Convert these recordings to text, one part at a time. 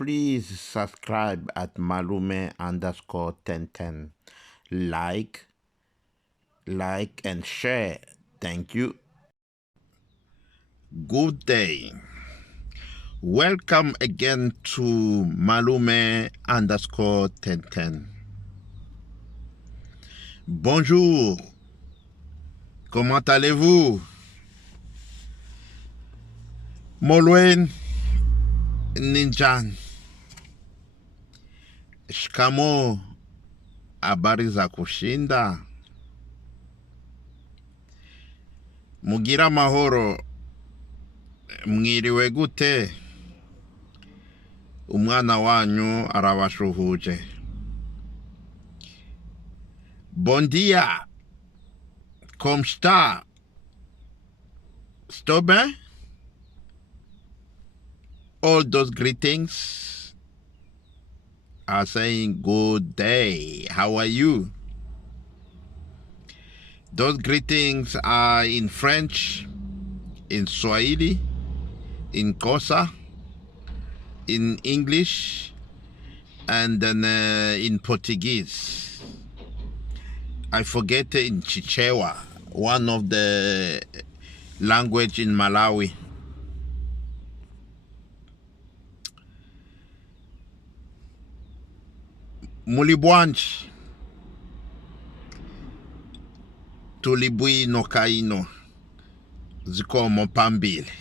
please subscribe at Malume_1010. Like and share. Thank you. Good day. Welcome again to Malume_1010. Bonjour. Comment allez-vous? Molweni ninjani? Shikamo. Habari za kushinda? Mugira mahoro. Mwiriwe gute? Umwana wanyu arabashuhuje. Bon dia. Como está? Estou bem? All those greetings are saying good day. How are you? Those greetings are in French, in Swahili, in Xhosa, in English, and then in Portuguese. I forget in Chichewa, one of the language in Malawi. Mulibwanji tulibwino kaino zikomo pambili.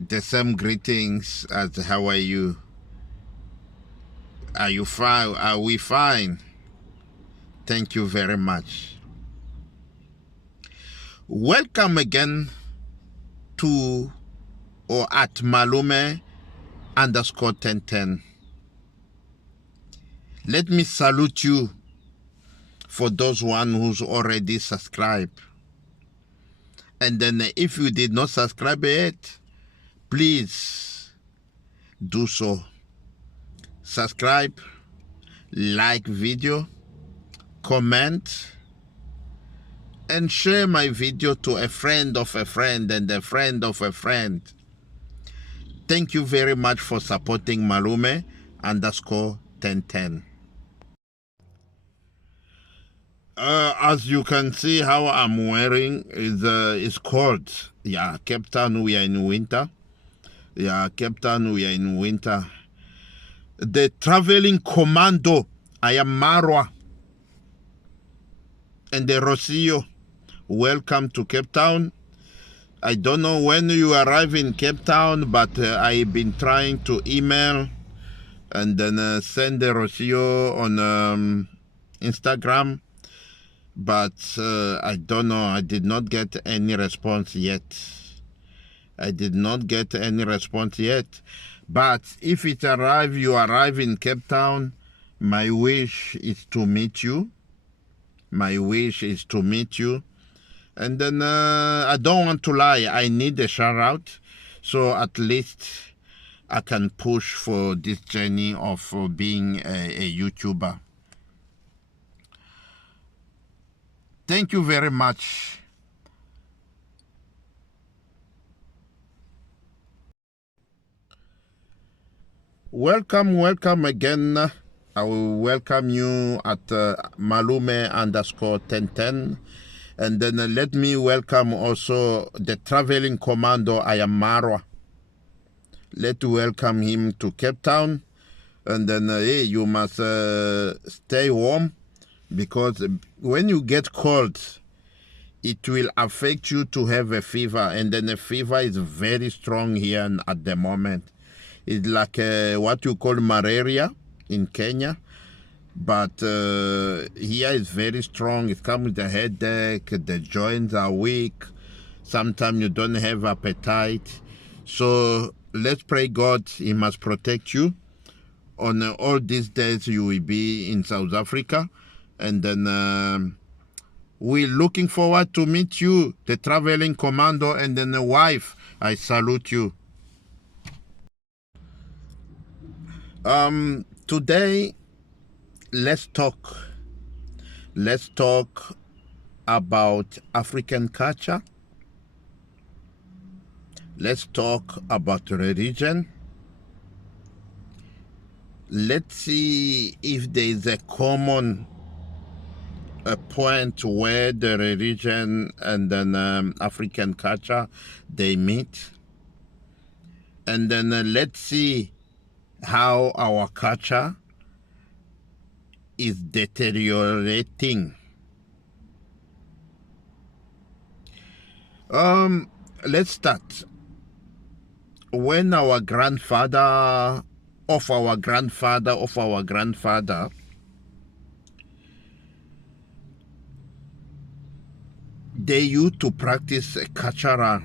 The same greetings as how are you? Are you fine? Are we fine? Thank you very much. Welcome again to or at Malume_1010. Let me salute you for those one who's already subscribed. And then if you did not subscribe yet, please do so. Subscribe, like video, comment, and share my video to a friend of a friend and a friend of a friend. Thank you very much for supporting Malume_1010. As you can see, how I'm wearing is cold. Yeah, Cape Town, we are in winter. Yeah, Cape Town, we are in winter. The traveling commando, I am Marwa. And the Rocio, welcome to Cape Town. I don't know when you arrive in Cape Town, but I've been trying to email and then send the Rocio on Instagram. But I don't know, I did not get any response yet. I did not get any response yet. But if it arrives, you arrive in Cape Town, my wish is to meet you. My wish is to meet you. And then I don't want to lie, I need a shout out. So at least I can push for this journey of being a YouTuber. Thank you very much. Welcome again. I will welcome you at Malume_1010. And then let me welcome also the traveling commando, I am Marwa. Let's welcome him to Cape Town. And then hey, you must stay warm, because when you get cold, it will affect you to have a fever, and then the fever is very strong here at the moment. It's like what you call malaria in Kenya, but here is very strong. It comes with a headache, the joints are weak, sometimes you don't have appetite. So let's pray God, he must protect you. On all these days you will be in South Africa, and then we're looking forward to meet you, the traveling commando, and then the wife. I salute you. Today, let's talk about African culture. Let's talk about religion. Let's see if there is a common point where the religion and then African culture, they meet. And then let's see how our culture is deteriorating. Let's start. When our grandfather of our grandfather of our grandfather, they used to practice cultural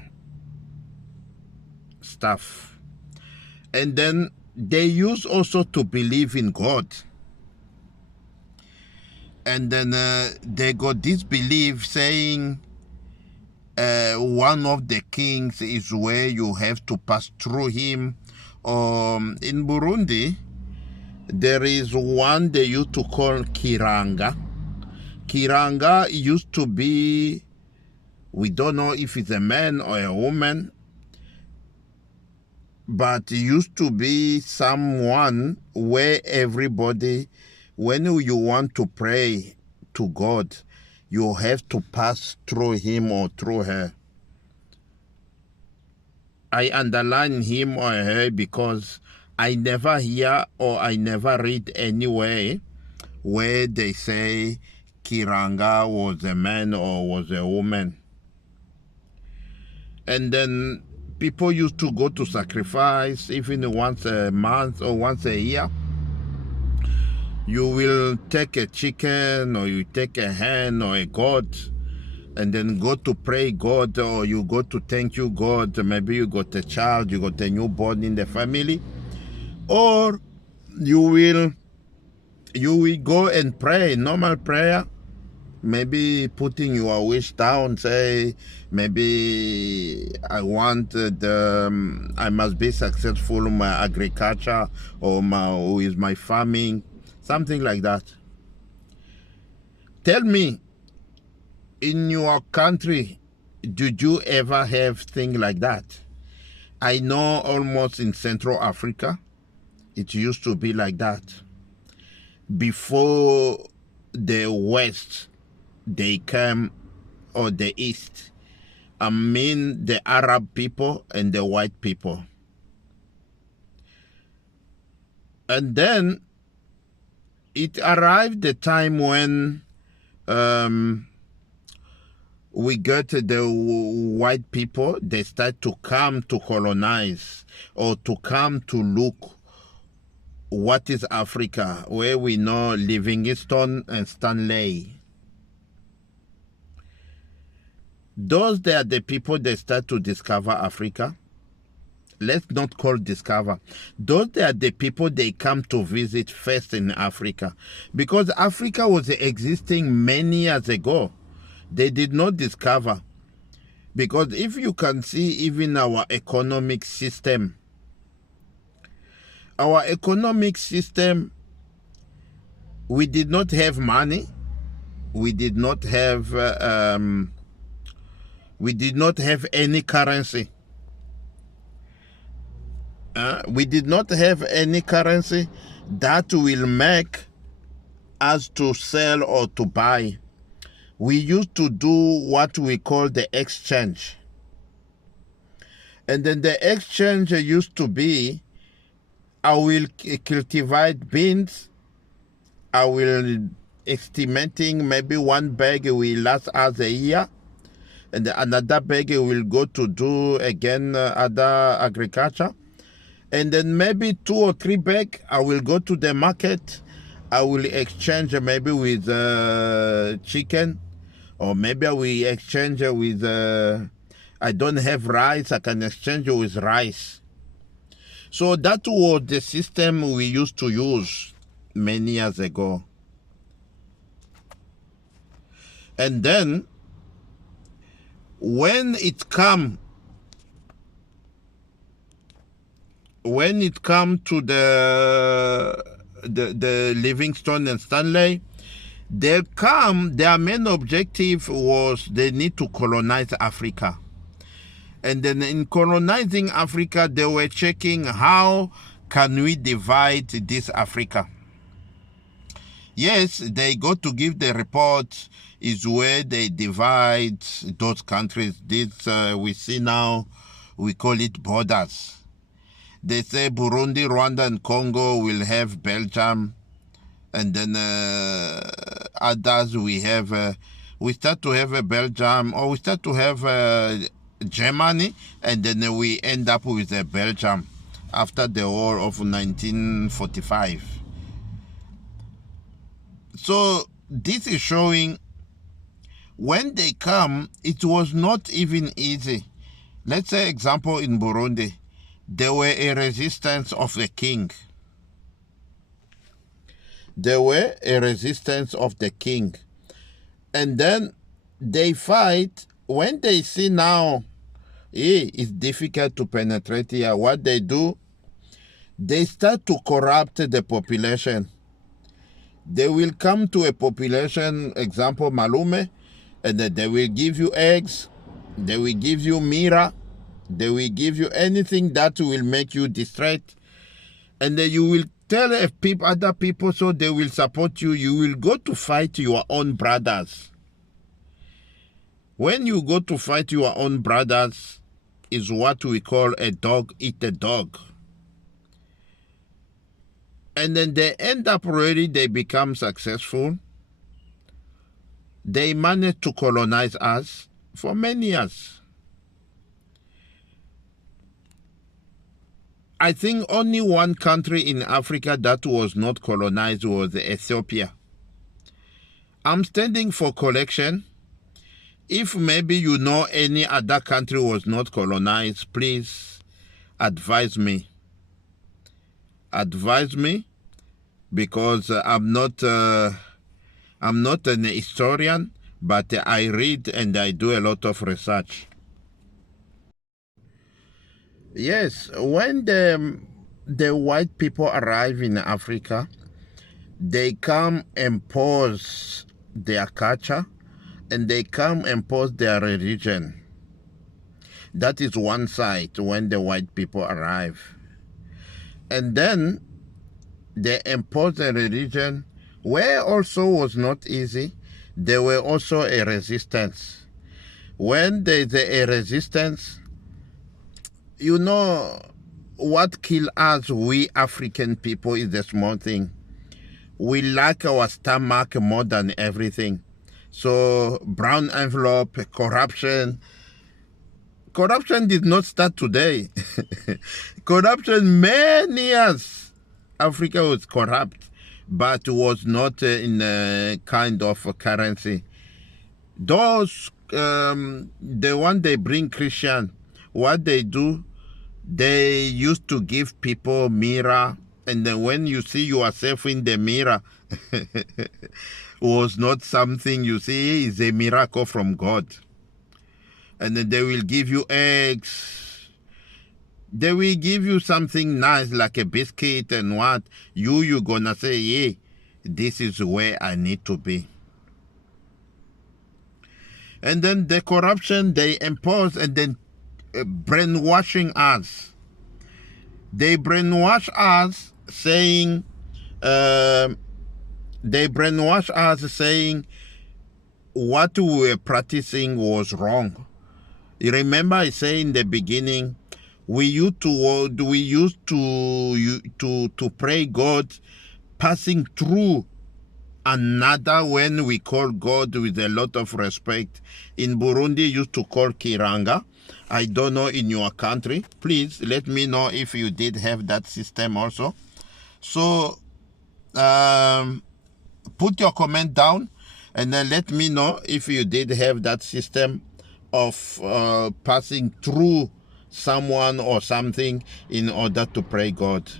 stuff. And then they used also to believe in God. And then they got this belief saying one of the kings is where you have to pass through him. In Burundi, there is one they used to call Kiranga. Kiranga used to be, we don't know if it's a man or a woman, but it used to be someone where everybody, when you want to pray to God, you have to pass through him or through her. I underline him or her because I never hear or I never read anywhere where they say Kiranga was a man or was a woman. And then people used to go to sacrifice even once a month or once a year. You will take a chicken or you take a hen or a goat and then go to pray God, or you go to thank you God. Maybe you got a child, you got a newborn in the family, or you will go and pray normal prayer, maybe putting your wish down, say maybe I want I must be successful in my agriculture or with my farming, something like that. Tell me, in your country, did you ever have things like that? I know almost in Central Africa, it used to be like that. Before the West, they came, or the East, I mean the Arab people and the white people. And then it arrived the time when we got the white people, they start to come to colonize or to come to look what is Africa, where we know Livingstone and Stanley. Those they are the people that start to discover Africa. Let's not call discover. Those they are the people they come to visit first in Africa. Because Africa was existing many years ago. They did not discover. Because if you can see even our economic system, we did not have money. We did not have any currency. We did not have any currency that will make us to sell or to buy. We used to do what we call the exchange. And then the exchange used to be, I will cultivate beans, I will estimating maybe one bag will last us a year, and another bag will go to do again other agriculture. And then maybe 2 or 3 bags, I will go to the market, I will exchange maybe with chicken, or maybe I will exchange with, I don't have rice, I can exchange with rice. So that was the system we used to use many years ago. And then, when it come to the Livingstone and Stanley, their main objective was they need to colonize Africa. And then in colonizing Africa, they were checking how can we divide this Africa. Yes, they go to give the report is where they divide those countries. This we see now, we call it borders. They say Burundi, Rwanda, and Congo will have Belgium, and then others we have. We start to have a Belgium, or we start to have Germany, and then we end up with a Belgium after the war of 1945. So this is showing when they come, it was not even easy. Let's say example in Burundi, there were a resistance of the king. There were a resistance of the king. And then they fight. When they see now, it's difficult to penetrate here, what they do, they start to corrupt the population. They will come to a population, example Malume, and then they will give you eggs, they will give you mira, they will give you anything that will make you distraught, and then you will tell other people so they will support you. You will go to fight your own brothers. When you go to fight your own brothers, is what we call a dog eat a dog. And then they end up really, they become successful. They managed to colonize us for many years. I think only one country in Africa that was not colonized was Ethiopia. I'm standing for collection. If maybe you know any other country was not colonized, please advise me. Advise me, because I'm not an historian, but I read and I do a lot of research. Yes, when the white people arrive in Africa, they come impose their culture and they come impose their religion. That is one side when the white people arrive. And then they impose a religion where also was not easy. There were also a resistance. When there is a resistance, you know, what kills us, we African people, is the small thing. We like our stomach more than everything. So brown envelope, corruption. Corruption did not start today. Corruption, many years, Africa was corrupt, but was not in a kind of a currency. Those, the one they bring Christian, what they do, they used to give people mirror, and then when you see yourself in the mirror, was not something you see, is a miracle from God. And then they will give you eggs. They will give you something nice like a biscuit and what. You're gonna say, yeah, this is where I need to be. And then the corruption they impose, and then brainwashing us. They brainwash us saying, what we were practicing was wrong. You remember I say in the beginning, we used to pray God passing through another when we call God with a lot of respect. In Burundi, used to call Kiranga. I don't know in your country. Please let me know if you did have that system also. So put your comment down and then let me know if you did have that system of passing through someone or something in order to pray God.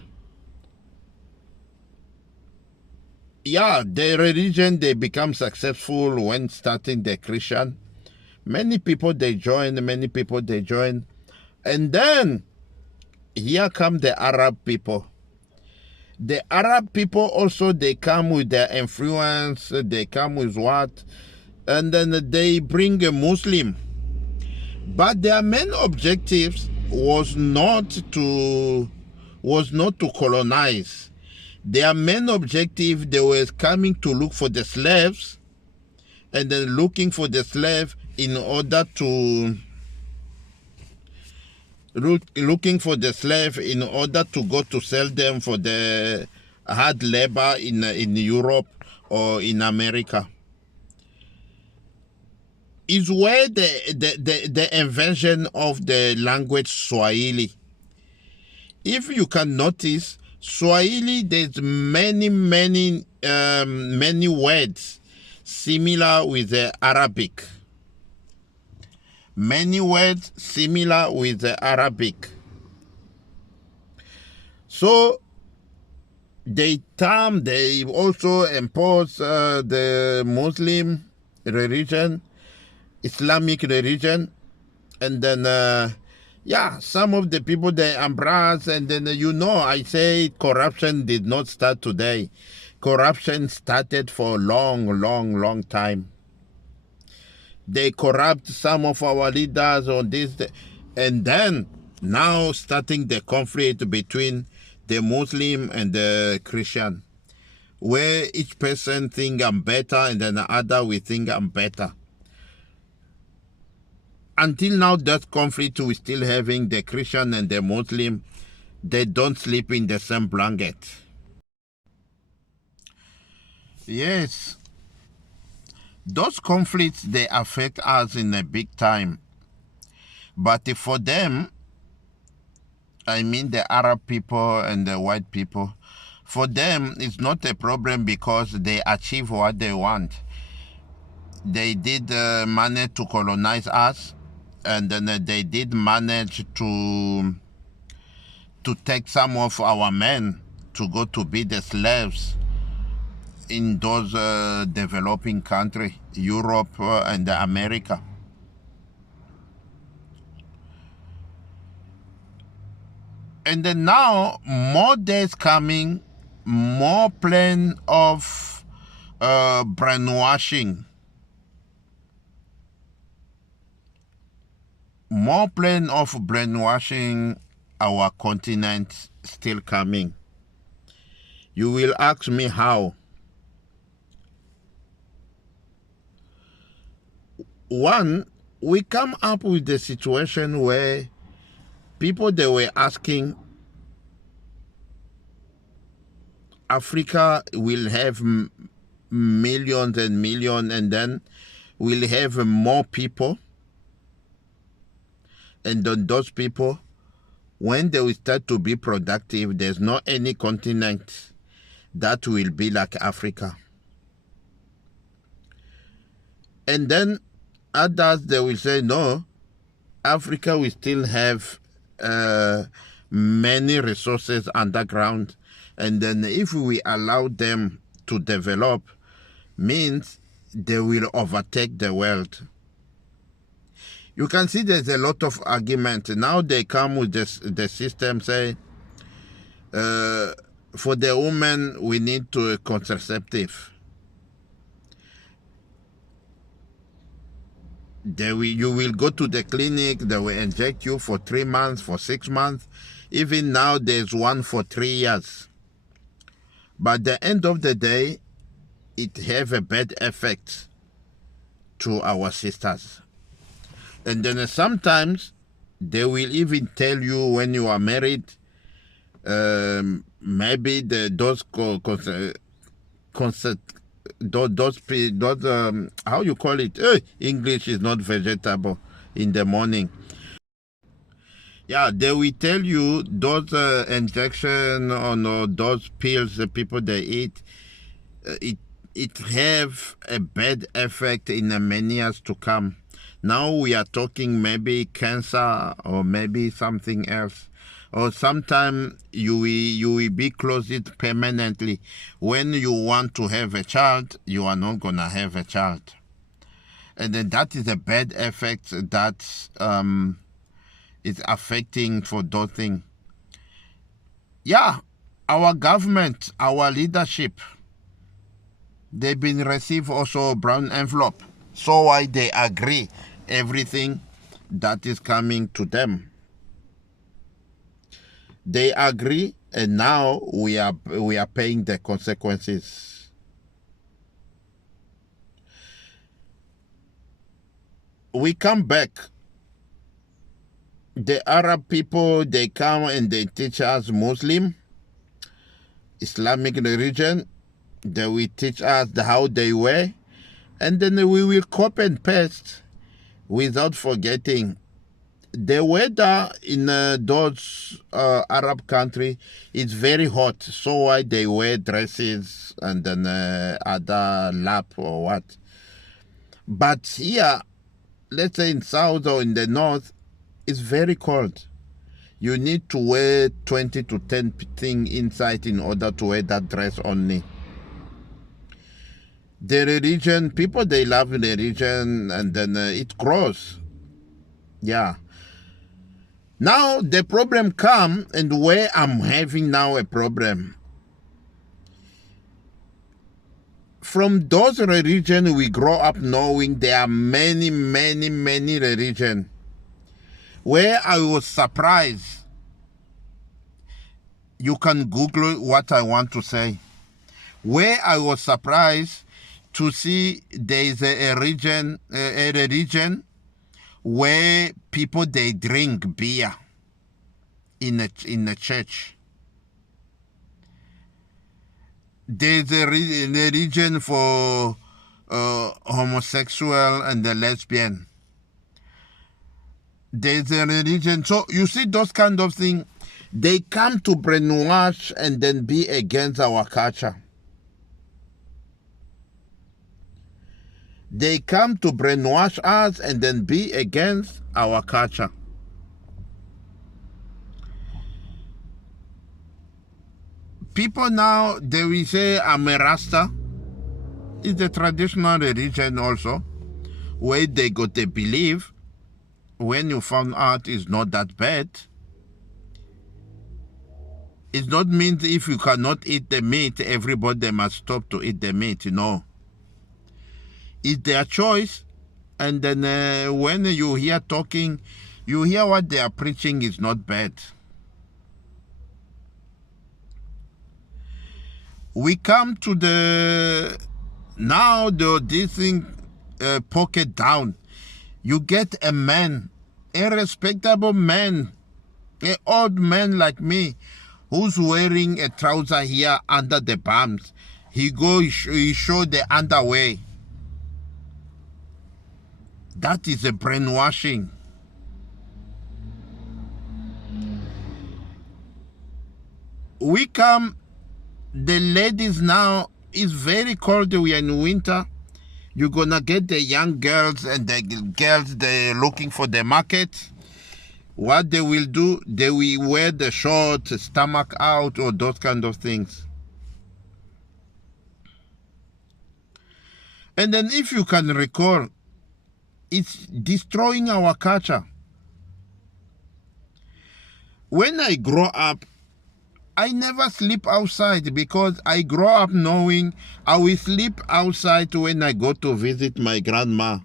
Yeah, the religion, they become successful when starting the Christian. Many people they join. And then here come the Arab people. The Arab people also, they come with their influence, they come with what? And then they bring a Muslim. But their main objectives was not to colonize. Their main objective, they were coming to look for the slaves, and then looking for the slave in order to looking for the slave in order to go to sell them for the hard labor in Europe or in America. Is where the invention of the language Swahili. If you can notice, Swahili, there's many words similar with the Arabic. Many words similar with the Arabic. So they also impose the Muslim religion, Islamic religion, and then some of the people they embrace, and then I say corruption did not start today. Corruption started for a long time. They corrupt some of our leaders on this, and then now starting the conflict between the Muslim and the Christian, where each person think I'm better and then the other we think I'm better. Until now, that conflict we're still having, the Christian and the Muslim, they don't sleep in the same blanket. Yes. Those conflicts, they affect us in a big time. But for them, I mean the Arab people and the white people, for them, it's not a problem because they achieve what they want. They did manage to colonize us, and then they did manage to take some of our men to go to be the slaves in those developing countries, Europe and America. And then now, more days coming, more plan of brainwashing. More plan of brainwashing our continent still coming. You will ask me how. One, we come up with the situation where people, they were asking, Africa will have millions and millions, and then we'll have more people. And then those people, when they will start to be productive, there's not any continent that will be like Africa. And then others, they will say, no, Africa will still have many resources underground. And then if we allow them to develop, means they will overtake the world. You can see there's a lot of argument. Now they come with the system, say, for the woman, we need to contraceptive. You will go to the clinic, they will inject you for 3 months, for 6 months. Even now, there's one for 3 years. But at the end of the day, it have a bad effect to our sisters. And then sometimes they will even tell you when you are married, maybe those how you call it? English is not vegetable in the morning. Yeah, they will tell you those injection or those pills that people they eat, it have a bad effect in the many years to come. Now we are talking maybe cancer or maybe something else. Or sometime you will be closeted permanently. When you want to have a child, you are not going to have a child. And then that is a bad effect that is affecting for those things. Yeah, our government, our leadership, they've been received also brown envelope. So why they agree everything that is coming to them. They agree, and now we are paying the consequences. We come back. The Arab people, they come and they teach us Muslim, Islamic religion. They will teach us how they were, and then we will copy and paste without forgetting. The weather in those Arab countries is very hot, so why they wear dresses and then other lap or what. But here, let's say in south or in the north, it's very cold. You need to wear 20 to 10 things inside in order to wear that dress only. The religion, people, they love the religion, and then it grows. Yeah. Now the problem come, and where I'm having now a problem. From those religions we grow up knowing there are many religions where I was surprised. You can Google what I want to say. Where I was surprised to see there is a religion where people, they drink beer in a church. There's a religion for homosexual and the lesbian. There's a religion. So you see those kind of things, they come to brainwash and then be against our culture. They come to brainwash us and then be against our culture. People now, they will say, I'm a Rasta. It's a traditional religion also, where they got the belief, when you found out it's not that bad. It not means if you cannot eat the meat, everybody must stop to eat the meat, no. It's their choice, and then when you hear talking, you hear what they are preaching is not bad. We come to this thing pocket down. You get a man, a respectable man, an old man like me, who's wearing a trouser here under the bums. He show the underwear. That is a brainwashing. We come, the ladies now, it's very cold, we are in winter. You're gonna get the young girls, and the girls, they're looking for the market. What they will do, they will wear the short, stomach out, or those kind of things. And then if you can recall, it's destroying our culture. When I grow up, I never sleep outside because I grow up knowing I will sleep outside when I go to visit my grandma.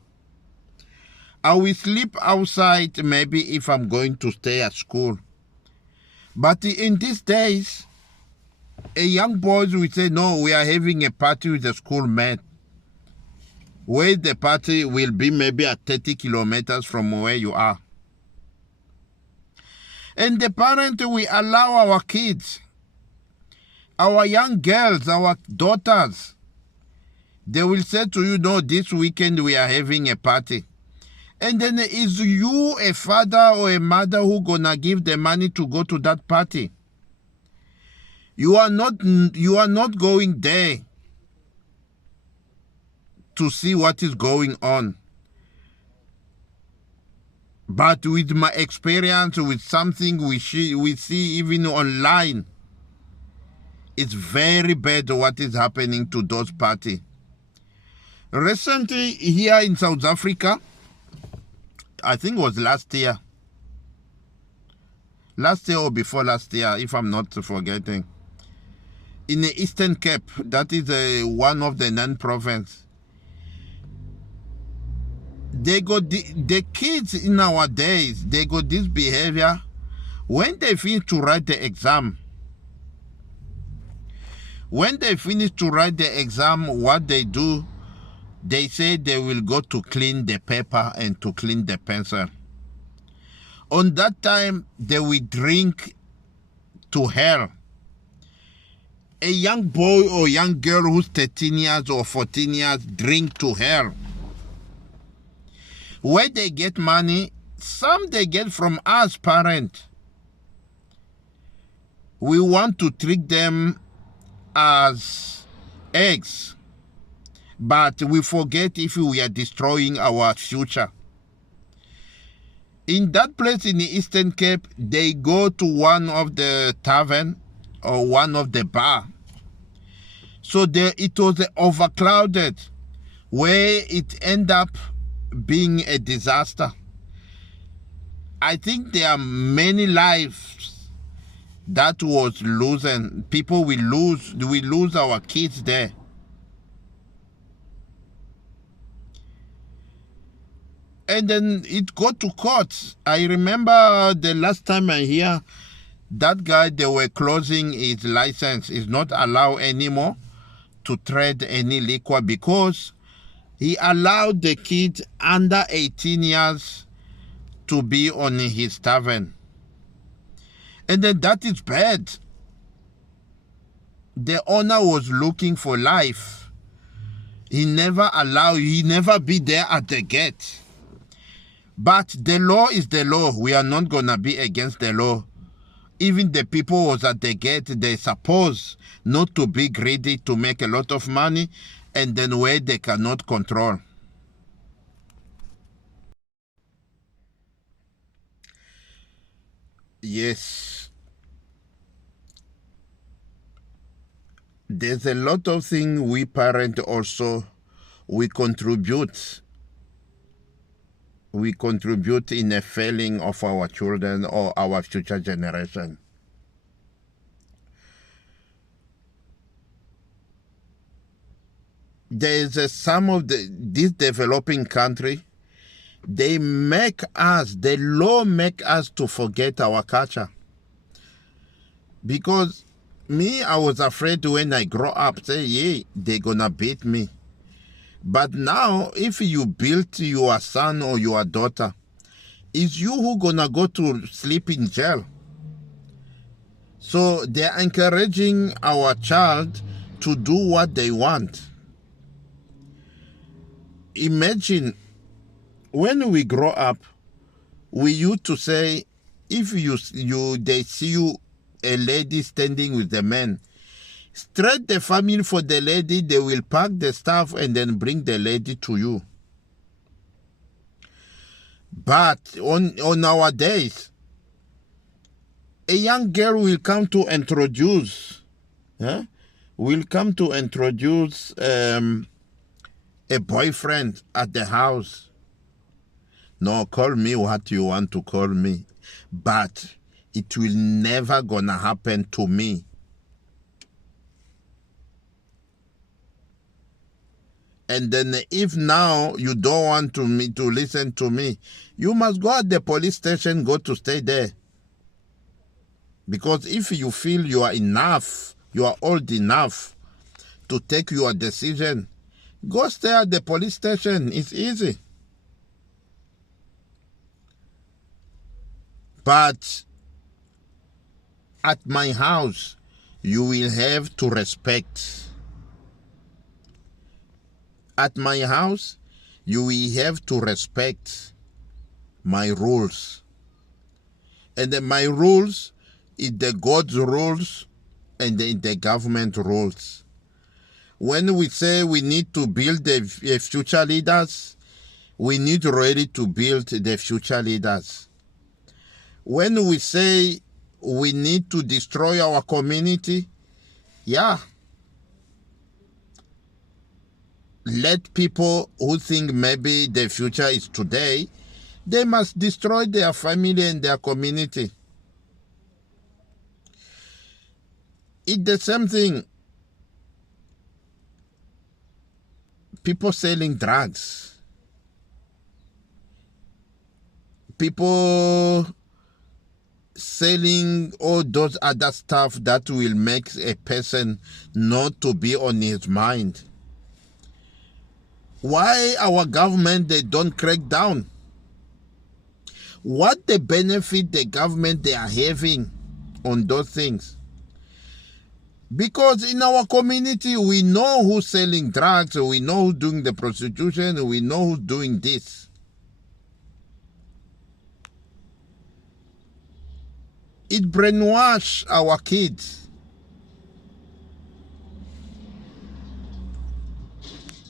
I will sleep outside maybe if I'm going to stay at school. But in these days, a young boys will say, no, we are having a party with a schoolmate, where the party will be maybe at 30 kilometers from where you are. And the parent will allow our kids, our young girls, our daughters, they will say to you, no, this weekend we are having a party. And then is you a father or a mother who gonna give the money to go to that party? You are not going there to see what is going on. But with my experience, with something we see even online, it's very bad what is happening to those parties. Recently here in South Africa, I think it was last year or before last year, if I'm not forgetting, in the Eastern Cape, that is one of the non-province, They got the kids in nowadays, they got this behavior. When they finish to write the exam, what they do, they say they will go to clean the paper and to clean the pencil. On that time, they will drink to hell. A young boy or young girl who's 13 years or 14 years drink to hell. Where they get money, some they get from us parents. We want to treat them as eggs, but we forget if we are destroying our future. In that place in the Eastern Cape, they go to one of the tavern or one of the bar. So there it was overcrowded, where it ended up being a disaster. I think there are many lives that was losing. People we lose our kids there. And then it got to court. I remember the last time I hear that guy, they were closing his license. Is not allowed anymore to trade any liquor because he allowed the kids under 18 years to be on his tavern. And then that is bad. The owner was looking for life. He never be there at the gate. But the law is the law. We are not going to be against the law. Even the people was at the gate, they suppose not to be greedy to make a lot of money and then where they cannot control. Yes. There's a lot of things we parents also, we contribute in a failing of our children or our future generation. There's some of this developing country, the law make us to forget our culture. Because me, I was afraid when I grow up, say, yeah, they're gonna beat me. But now, if you build your son or your daughter, it's you who gonna go to sleep in jail. So they're encouraging our child to do what they want. Imagine, when we grow up, we used to say, if they see you, a lady standing with the man, straight the family for the lady, they will pack the stuff and then bring the lady to you. But on nowadays, a young girl will come to introduce, a boyfriend at the house. No, call me what you want to call me, but it will never gonna happen to me. And then if now you don't want to listen to me, you must go at the police station, go to stay there. Because if you feel you are old enough to take your decision, go stay at the police station. It's easy. But at my house, you will have to respect. At my house, you will have to respect my rules. And then my rules is the God's rules and the government rules. When we say we need to build the future leaders, we need really to build the future leaders. When we say we need to destroy our community, yeah, let people who think maybe the future is today, they must destroy their family and their community. It's the same thing. People selling drugs. people selling all those other stuff that will make a person not to be on his mind. Why our government, they don't crack down? What the benefit the government they are having on those things? Because in our community, we know who's selling drugs, we know who's doing the prostitution, we know who's doing this. It brainwash our kids.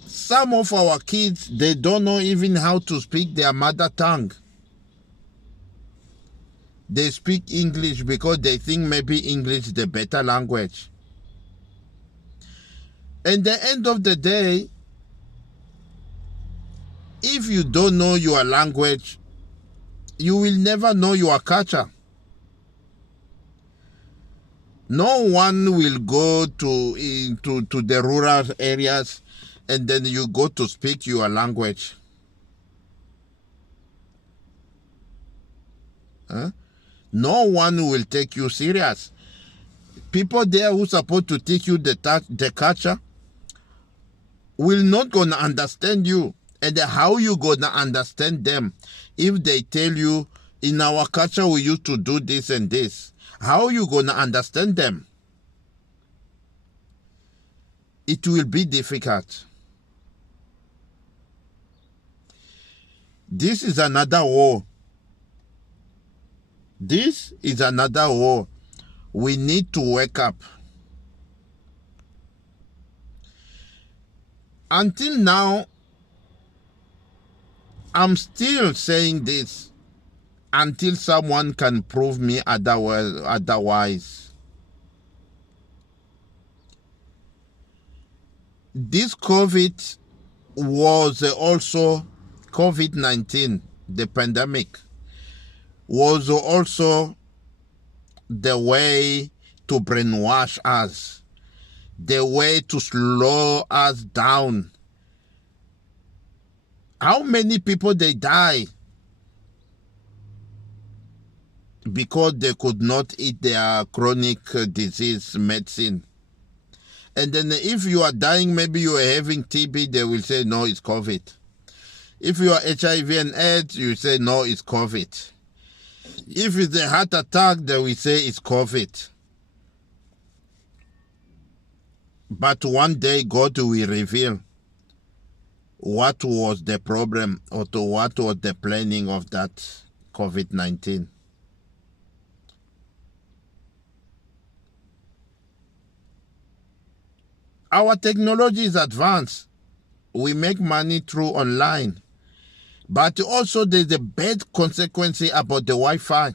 Some of our kids, they don't know even how to speak their mother tongue. They speak English because they think maybe English is the better language. At the end of the day, if you don't know your language, you will never know your culture. No one will go to the rural areas and then you go to speak your language. Huh? No one will take you serious. People there who supposed to teach you the culture will not gonna understand you. And how you gonna understand them if they tell you, in our culture we used to do this and this? How you gonna understand them? It will be difficult. This is another war. This is another war. We need to wake up. Until now, I'm still saying this until someone can prove me otherwise. This COVID was also COVID-19, the pandemic, was also the way to brainwash us, the way to slow us down. How many people they die because they could not eat their chronic disease medicine? And then if you are dying, maybe you are having TB, they will say, no, it's COVID. If you are HIV and AIDS, you say, no, it's COVID. If it's a heart attack, they will say it's COVID. But one day God will reveal what was the problem or what was the planning of that COVID-19. Our technology is advanced. We make money through online. But also there's a bad consequence about the Wi-Fi.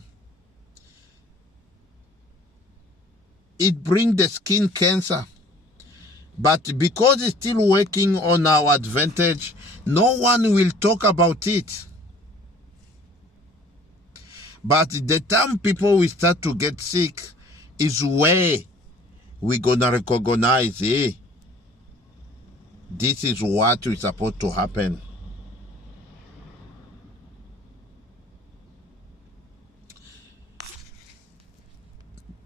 It brings the skin cancer. But because it's still working on our advantage, no one will talk about it. But the time people will start to get sick is where we're going to recognize, hey, this is what is supposed to happen.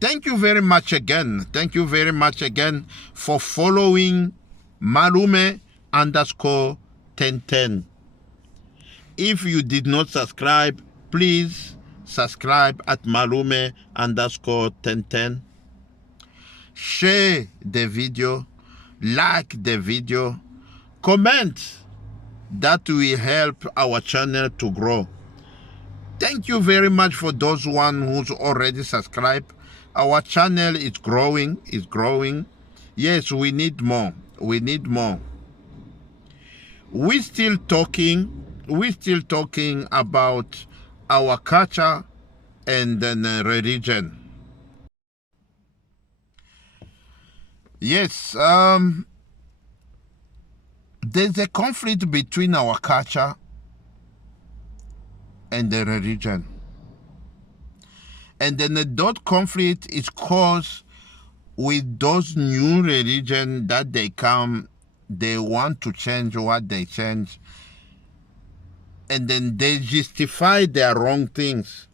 Thank you very much again. Thank you very much again for following Malume_1010. If you did not subscribe, please subscribe at Malume_1010. Share the video, like the video, comment. That will help our channel to grow. Thank you very much for those one who's already subscribed. Our channel is growing, Yes, we need more. We need more. We're still talking about our culture and then religion. Yes, there's a conflict between our culture and the religion. And then that conflict is caused with those new religion that they come, they want to change what they change. and then they justify their wrong things,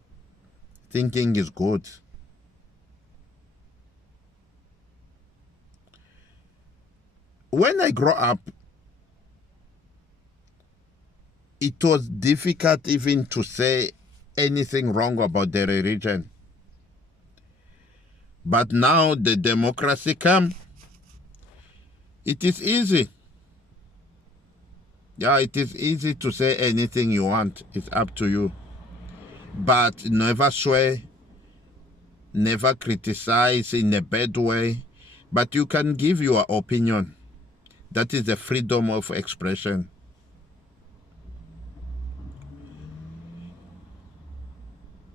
thinking is good. When I grew up, it was difficult even to say anything wrong about the religion. But now the democracy come, it is easy. Yeah, it is easy to say anything you want. It's up to you. But never swear, never criticize in a bad way. But you can give your opinion. That is the freedom of expression.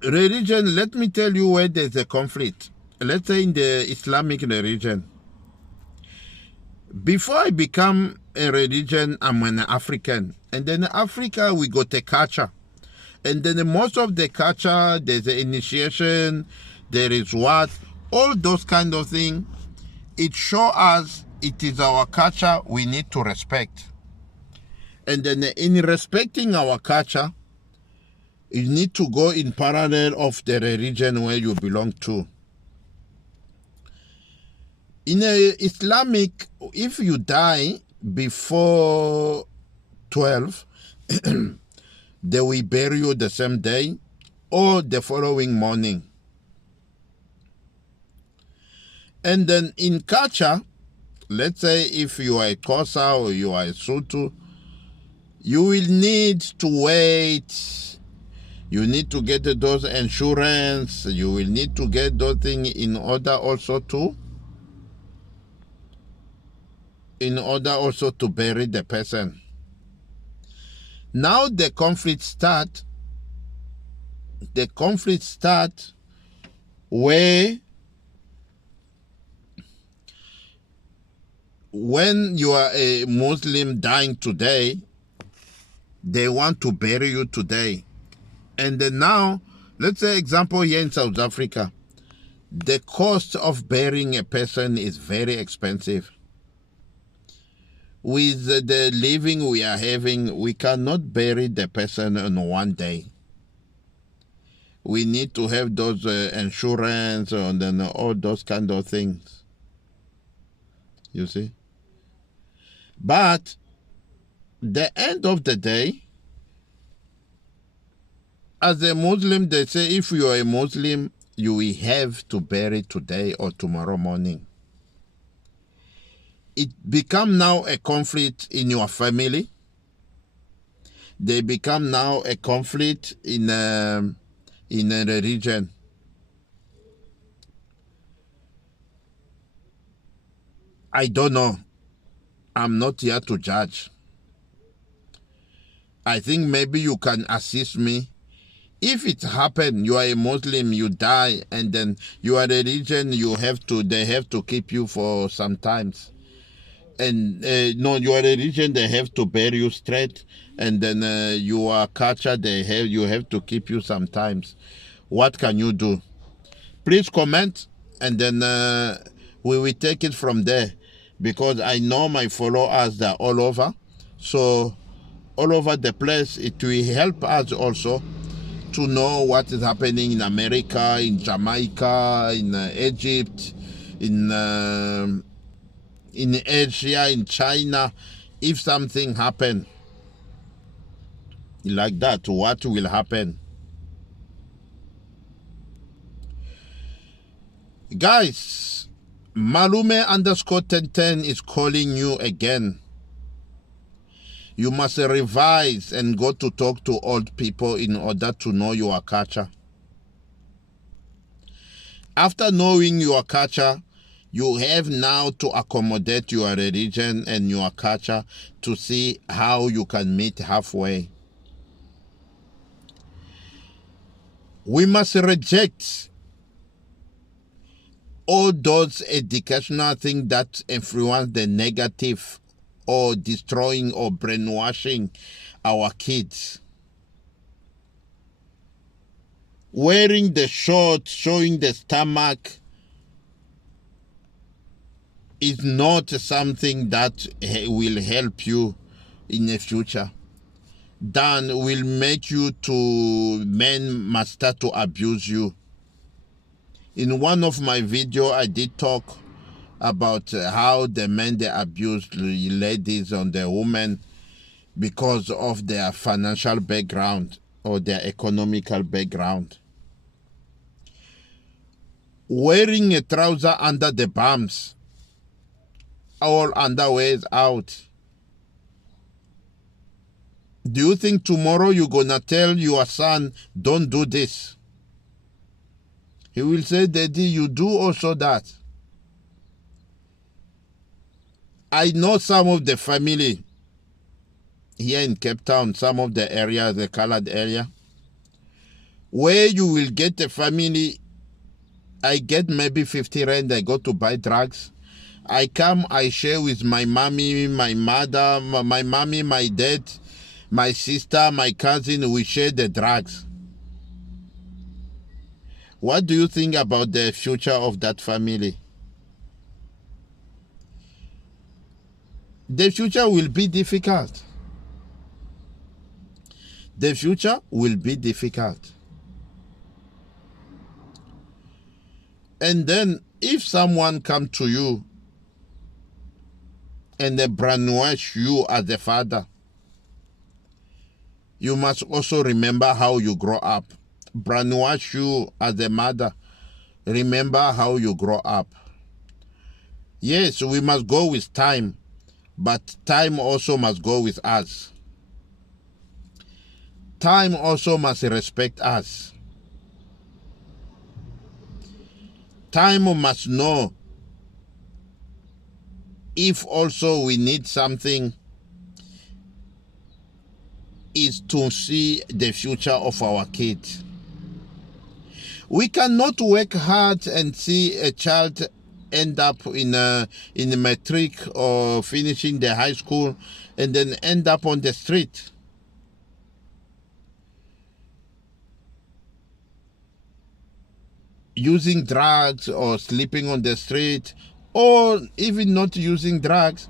Religion, let me tell you where there's a conflict. Let's say in the Islamic religion. Before I become a religion, I'm an African. And then in Africa, we got a culture. And then most of the culture, there's an initiation, there is what, all those kind of things. It shows us it is our culture we need to respect. And then in respecting our culture, you need to go in parallel of the religion where you belong to. In a Islamic, if you die before 12, they will bury you the same day or the following morning. And then in culture, let's say if you are a Xhosa or you are a Sotho, you will need to wait. You need to get those insurance. You will need to get those things in order also to bury the person. Now the conflict start. The conflict start where when you are a Muslim dying today, they want to bury you today. And then now, let's say example here in South Africa, the cost of burying a person is very expensive. With the living we are having, we cannot bury the person in one day. We need to have those insurance and then all those kind of things. You see? But the end of the day, as a Muslim, they say if you are a Muslim, you will have to bury today or tomorrow morning. It become now a conflict in your family. They become now a conflict in a religion. I don't know. I'm not here to judge. I think maybe you can assist me. If it happened, you are a Muslim, you die, and then your religion, they have to keep you for some times. And no, your religion, they have to bury you straight, and then your culture, you have to keep you sometimes. What can you do? Please comment, and then we will take it from there, because I know my followers, they're all over. So all over the place, it will help us also to know what is happening in America, in Jamaica, in Egypt, in Asia, in China. If something happen like that, what will happen? Guys, Malume_1010 is calling you again. You must revise and go to talk to old people in order to know your culture. After knowing your culture, you have now to accommodate your religion and your culture to see how you can meet halfway. We must reject all those educational things that influence the negative or destroying or brainwashing our kids. Wearing the shorts, showing the stomach is not something that will help you in the future. done will make you to men must start to abuse you. In one of my video, I did talk about how the men they abuse the ladies and the women because of their financial background or their economical background. Wearing a trouser under the bums, all underwear is out. Do you think tomorrow you're gonna tell your son, don't do this? He will say, Daddy, you do also that. I know some of the family here in Cape Town, some of the areas, the colored area, where you will get a family, I get maybe 50 rand, I go to buy drugs. I come, I share with my mommy, my mother, my mommy, my dad, my sister, my cousin, we share the drugs. What do you think about the future of that family? The future will be difficult. The future will be difficult. And then if someone come to you and they brainwash you as a father, you must also remember how you grow up. Brainwash you as a mother, remember how you grow up. Yes, we must go with time, but time also must go with us. Time also must respect us. Time must know if also we need something is to see the future of our kids. We cannot work hard and see a child end up in a matric or finishing the high school and then end up on the street. Using drugs or sleeping on the street, or even not using drugs.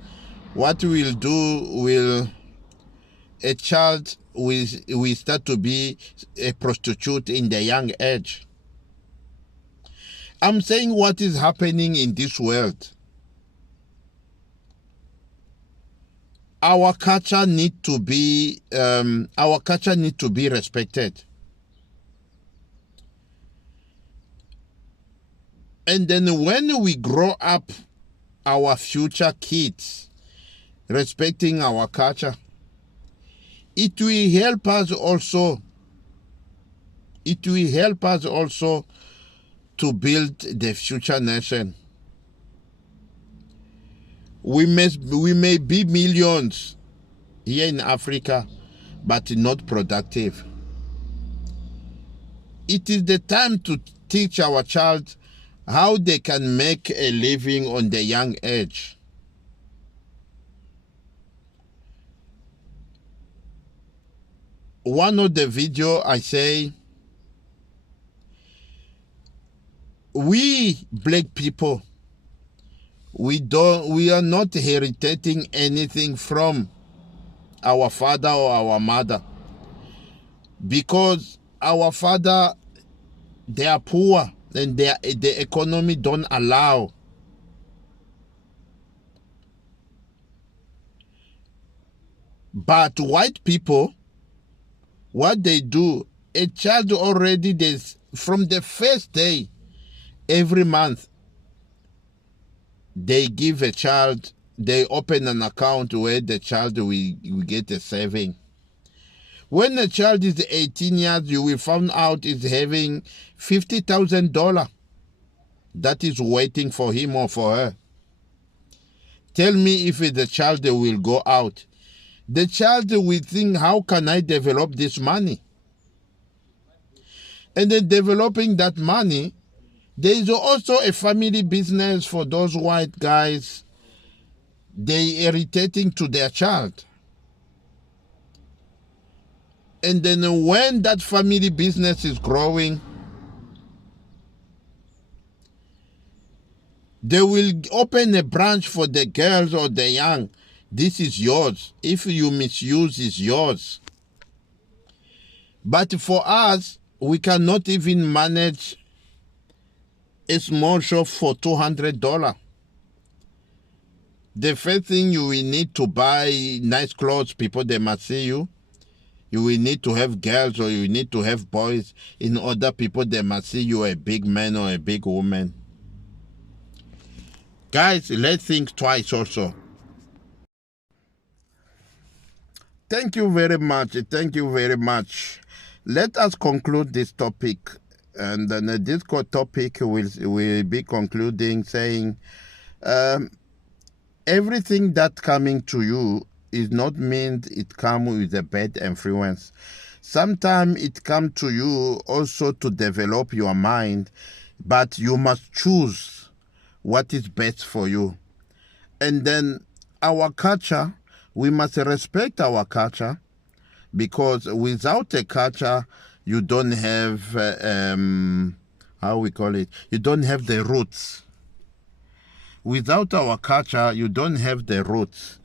What we'll do will a child will start to be a prostitute in the young age. I'm saying what is happening in this world. Our culture need to be respected. And then when we grow up our future kids respecting our culture, it will help us also. It will help us also to build the future nation. We may be millions here in Africa, but not productive. It is the time to teach our child how they can make a living on the young age. One of the video I say, we black people, we are not inheriting anything from our father or our mother, because our father, they are poor and the economy don't allow. But white people, what they do, a child already, from the first day, every month, they give a child, they open an account where the child will get a saving. When a child is 18 years, you will find out is having $50,000 that is waiting for him or for her. Tell me if the child will go out. The child will think, how can I develop this money? And then developing that money, there is also a family business for those white guys. They irritating to their child. And then when that family business is growing, they will open a branch for the girls or the young. This is yours. If you misuse, it's yours. But for us, we cannot even manage a small shop for $200. The first thing you will need to buy nice clothes, people, they must see you. You will need to have girls or you need to have boys in order people they must see you a big man or a big woman. Guys, let's think twice also. Thank you very much. Thank you very much. Let us conclude this topic. And then this topic will be concluding saying everything that coming to you is not meant it come with a bad influence. Sometimes it come to you also to develop your mind, but you must choose what is best for you. And then our culture, we must respect our culture, because without a culture, you don't have, how we call it, you don't have the roots. Without our culture, you don't have the roots.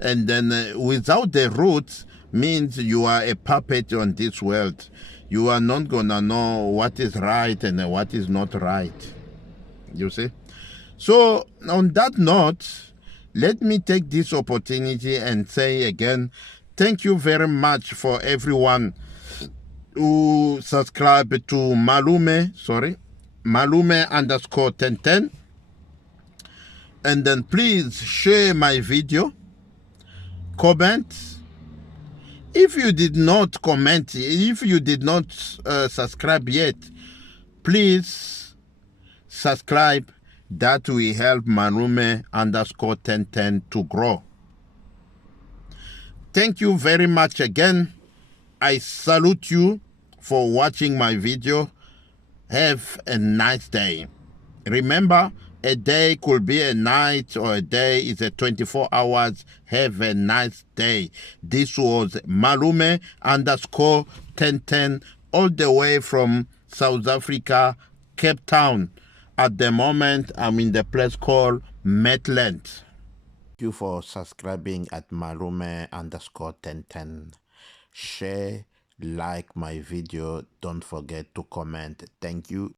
And then without the roots means you are a puppet on this world. You are not going to know what is right and what is not right. You see? So on that note, let me take this opportunity and say again, thank you very much for everyone who subscribe to Malume underscore 1010. And then please share my video, comment. If you did not comment, if you did not subscribe yet, please subscribe. That will help Malume underscore 1010 to grow. Thank you very much again. I salute you for watching my video. Have a nice day. Remember, a day could be a night or a day is a 24 hours. Have a nice day. This was Malume underscore 1010 all the way from South Africa, Cape Town. At the moment, I'm in the place called Maitland. Thank you for subscribing at Malume underscore 1010. Share, like my video. Don't forget to comment. Thank you.